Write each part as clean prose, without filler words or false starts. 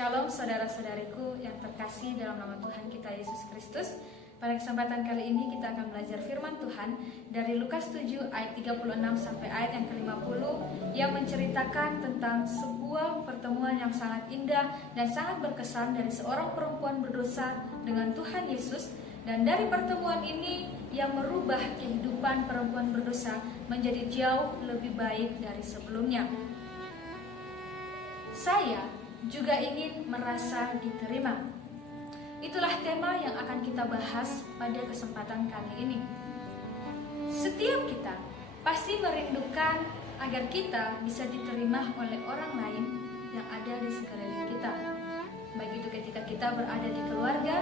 Shalom saudara-saudariku yang terkasih dalam nama Tuhan kita Yesus Kristus. Pada kesempatan kali ini kita akan belajar firman Tuhan dari Lukas 7 ayat 36 sampai ayat yang ke-50 yang menceritakan tentang sebuah pertemuan yang sangat indah dan sangat berkesan dari seorang perempuan berdosa dengan Tuhan Yesus. Dan dari pertemuan ini yang merubah kehidupan perempuan berdosa menjadi jauh lebih baik dari sebelumnya. Saya juga ingin merasa diterima. Itulah tema yang akan kita bahas pada kesempatan kali ini. Setiap kita pasti merindukan agar kita bisa diterima oleh orang lain yang ada di sekeliling kita. Baik itu ketika kita berada di keluarga,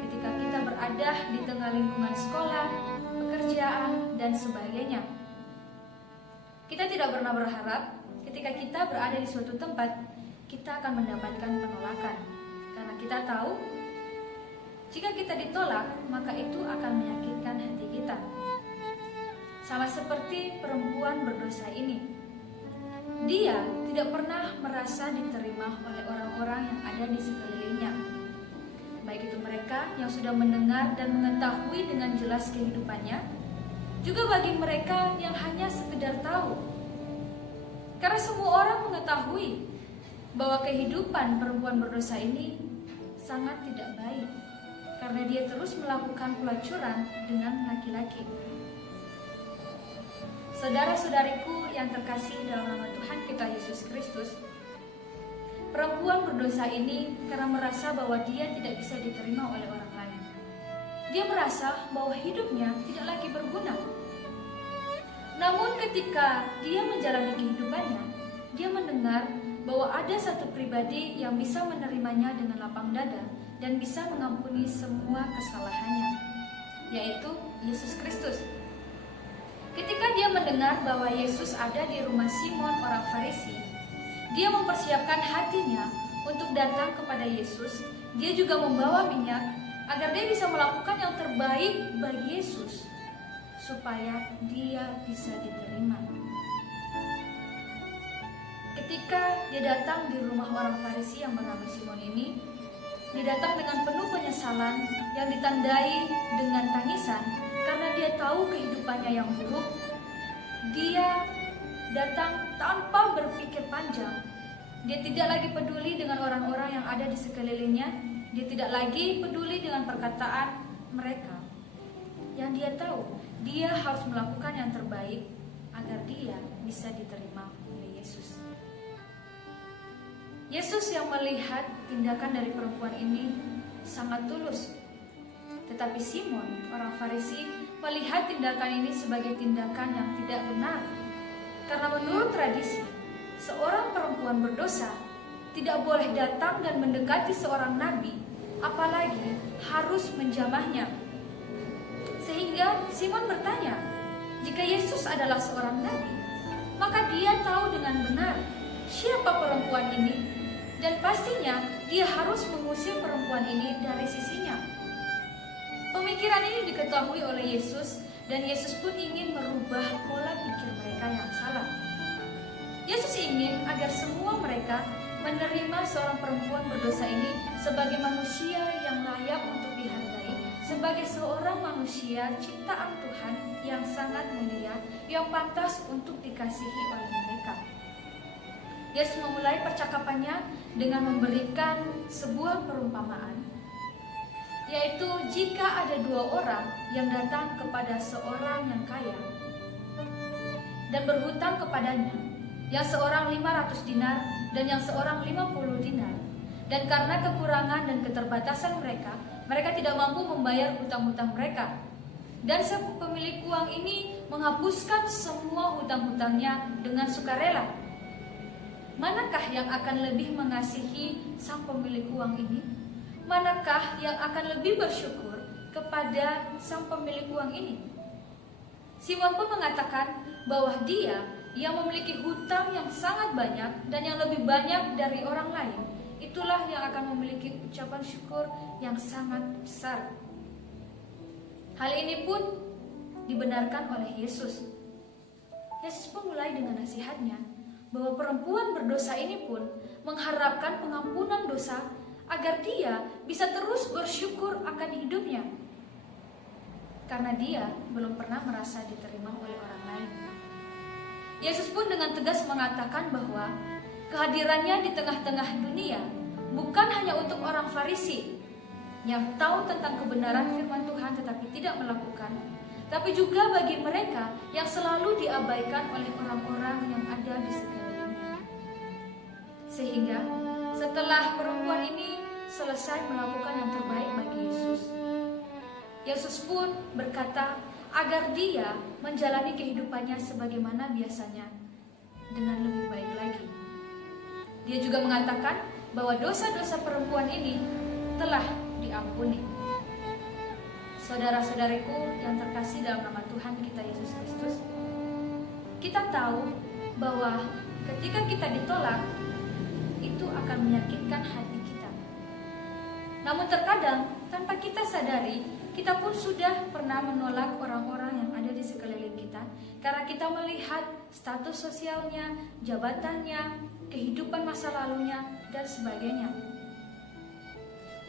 ketika kita berada di tengah lingkungan sekolah, pekerjaan, dan sebagainya. Kita tidak pernah berharap ketika kita berada di suatu tempat, kita akan mendapatkan penolakan. Karena kita tahu, jika kita ditolak, maka itu akan menyakitkan hati kita. Sama seperti perempuan berdosa ini. Dia tidak pernah merasa diterima oleh orang-orang yang ada di sekelilingnya. Baik itu mereka yang sudah mendengar dan mengetahui dengan jelas kehidupannya, juga bagi mereka yang hanya sekedar tahu. Karena semua orang mengetahui bahwa kehidupan perempuan berdosa ini sangat tidak baik, karena dia terus melakukan pelacuran dengan laki-laki. Saudara-saudariku yang terkasih dalam nama Tuhan kita Yesus Kristus, perempuan berdosa ini karena merasa bahwa dia tidak bisa diterima oleh orang lain. Dia merasa bahwa hidupnya tidak lagi berguna. Namun ketika dia menjalani kehidupannya, dia mendengar bahwa ada satu pribadi yang bisa menerimanya dengan lapang dada dan bisa mengampuni semua kesalahannya, yaitu Yesus Kristus. Ketika dia mendengar bahwa Yesus ada di rumah Simon orang Farisi, dia mempersiapkan hatinya untuk datang kepada Yesus. Dia juga membawa minyak agar dia bisa melakukan yang terbaik bagi Yesus, supaya dia bisa diterima. Ketika dia datang di rumah orang Farisi yang bernama Simon ini, dia datang dengan penuh penyesalan yang ditandai dengan tangisan karena dia tahu kehidupannya yang buruk. Dia datang tanpa berpikir panjang. Dia tidak lagi peduli dengan orang-orang yang ada di sekelilingnya. Dia tidak lagi peduli dengan perkataan mereka. Yang dia tahu, dia harus melakukan yang terbaik agar dia bisa diterima oleh Yesus. Yesus yang melihat tindakan dari perempuan ini sangat tulus. Tetapi Simon, orang Farisi, melihat tindakan ini sebagai tindakan yang tidak benar. Karena menurut tradisi, seorang perempuan berdosa tidak boleh datang dan mendekati seorang nabi, apalagi harus menjamahnya. Sehingga Simon bertanya, jika Yesus adalah seorang nabi, maka dia tahu dengan benar siapa perempuan ini, dan pastinya dia harus mengusir perempuan ini dari sisinya. Pemikiran ini diketahui oleh Yesus, dan Yesus pun ingin merubah pola pikir mereka yang salah. Yesus ingin agar semua mereka menerima seorang perempuan berdosa ini sebagai manusia yang layak untuk dihargai, sebagai seorang manusia ciptaan Tuhan yang sangat mulia, yang pantas untuk dikasihi oleh mereka. Yesus memulai percakapannya dengan memberikan sebuah perumpamaan, yaitu jika ada dua orang yang datang kepada seorang yang kaya dan berhutang kepadanya, yang seorang 500 dinar dan yang seorang 50 dinar. Dan karena kekurangan dan keterbatasan mereka, mereka tidak mampu membayar hutang-hutang mereka. Dan pemilik uang ini menghapuskan semua hutang-hutangnya dengan sukarela. Manakah yang akan lebih mengasihi sang pemilik uang ini? Manakah yang akan lebih bersyukur kepada sang pemilik uang ini? Simon pun mengatakan bahwa dia yang memiliki hutang yang sangat banyak dan yang lebih banyak dari orang lain, itulah yang akan memiliki ucapan syukur yang sangat besar. Hal ini pun dibenarkan oleh Yesus. Yesus pun mulai dengan nasihatnya bahwa perempuan berdosa ini pun mengharapkan pengampunan dosa agar dia bisa terus bersyukur akan hidupnya, karena dia belum pernah merasa diterima oleh orang lain. Yesus pun dengan tegas mengatakan bahwa kehadirannya di tengah-tengah dunia bukan hanya untuk orang Farisi yang tahu tentang kebenaran firman Tuhan tetapi tidak melakukan, tapi juga bagi mereka yang selalu diabaikan oleh orang-orang yang ada di sekelilingnya. Sehingga setelah perempuan ini selesai melakukan yang terbaik bagi Yesus, Yesus pun berkata agar dia menjalani kehidupannya sebagaimana biasanya dengan lebih baik lagi. Dia juga mengatakan bahwa dosa-dosa perempuan ini telah diampuni. Saudara-saudariku yang terkasih dalam nama Tuhan kita Yesus Kristus, kita tahu bahwa ketika kita ditolak, itu akan menyakitkan hati kita. Namun terkadang tanpa kita sadari, kita pun sudah pernah menolak orang-orang yang ada di sekeliling kita karena kita melihat status sosialnya, jabatannya, kehidupan masa lalunya, dan sebagainya.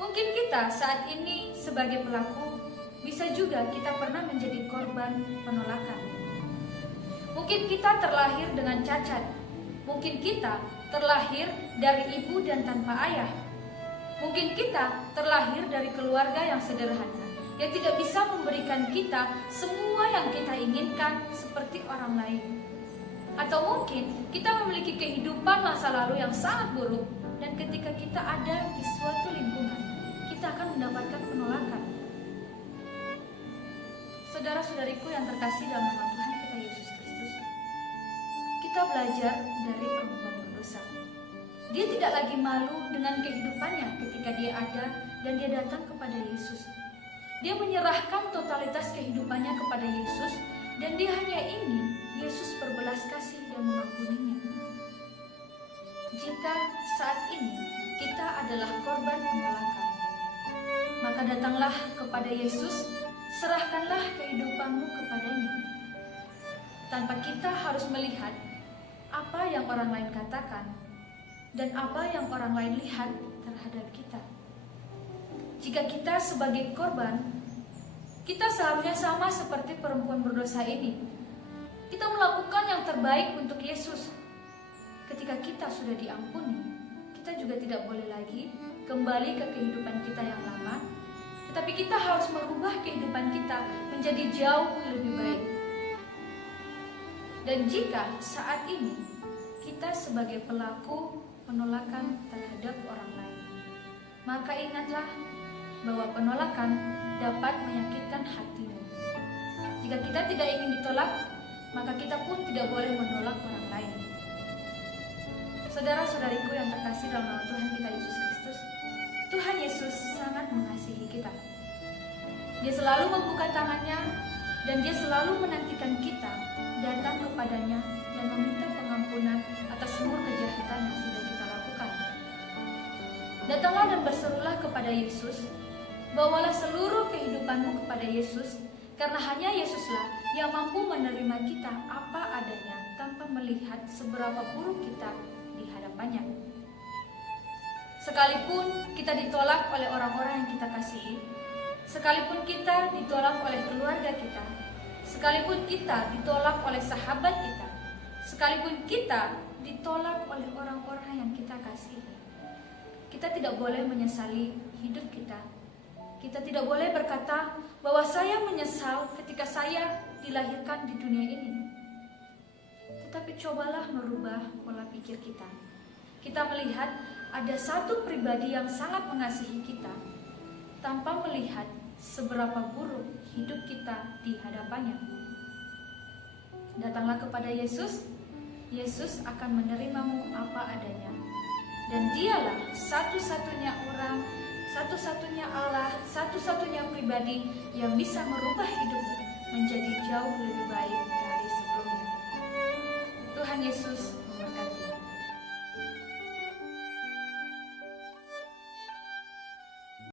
Mungkin kita saat ini sebagai pelaku, bisa juga kita pernah menjadi korban penolakan. Mungkin kita terlahir dengan cacat. Mungkin kita terlahir dari ibu dan tanpa ayah. Mungkin kita terlahir dari keluarga yang sederhana, yang tidak bisa memberikan kita semua yang kita inginkan seperti orang lain. Atau mungkin kita memiliki kehidupan masa lalu yang sangat buruk, dan ketika kita ada di suatu lingkungan, kita akan mendapatkan penolakan. Saudara-saudariku yang terkasih dalam nama Tuhan kita Yesus Kristus, kita belajar dari perempuan berdosa. Dia tidak lagi malu dengan kehidupannya ketika dia ada dan dia datang kepada Yesus. Dia menyerahkan totalitas kehidupannya kepada Yesus dan dia hanya ingin Yesus berbelas kasih dan mengampuninya. Jika saat ini kita adalah korban penolakan, maka datanglah kepada Yesus, serahkanlah kehidupanmu kepadanya. Tanpa kita harus melihat apa yang orang lain katakan dan apa yang orang lain lihat terhadap kita. Jika kita sebagai korban, kita seharusnya sama seperti perempuan berdosa ini. Kita melakukan yang terbaik untuk Yesus. Ketika kita sudah diampuni, kita juga tidak boleh lagi kembali ke kehidupan kita yang lama, tetapi kita harus merubah kehidupan kita menjadi jauh lebih baik. Dan jika saat ini kita sebagai pelaku penolakan terhadap orang lain, maka ingatlah bahwa penolakan dapat menyakitkan hatimu. Jika kita tidak ingin ditolak, maka kita pun tidak boleh menolak orang lain. Saudara-saudariku yang terkasih dalam nama Tuhan kita Yesus Kristus, Tuhan Yesus sangat mengasihi kita. Dia selalu membuka tangannya dan dia selalu menantikan kita datang kepadanya dan meminta pengampunan atas semua kejahatan yang sudah kita lakukan. Datanglah dan berserulah kepada Yesus, bawalah seluruh kehidupanmu kepada Yesus, karena hanya Yesuslah yang mampu menerima kita apa adanya tanpa melihat seberapa buruk kita di hadapannya. Sekalipun kita ditolak oleh orang-orang yang kita kasihi, sekalipun kita ditolak oleh keluarga kita, sekalipun kita ditolak oleh sahabat kita, sekalipun kita ditolak oleh orang-orang yang kita kasihi, kita tidak boleh menyesali hidup kita. Kita tidak boleh berkata bahwa saya menyesal ketika saya dilahirkan di dunia ini. Tetapi cobalah merubah pola pikir kita. Kita melihat ada satu pribadi yang sangat mengasihi kita tanpa melihat seberapa buruk hidup kita di hadapannya. Datanglah kepada Yesus, Yesus akan menerimamu apa adanya. Dan dialah satu-satunya orang, satu-satunya Allah, satu-satunya pribadi yang bisa merubah hidupmu menjadi jauh lebih baik dari sebelumnya. Tuhan Yesus memberkati.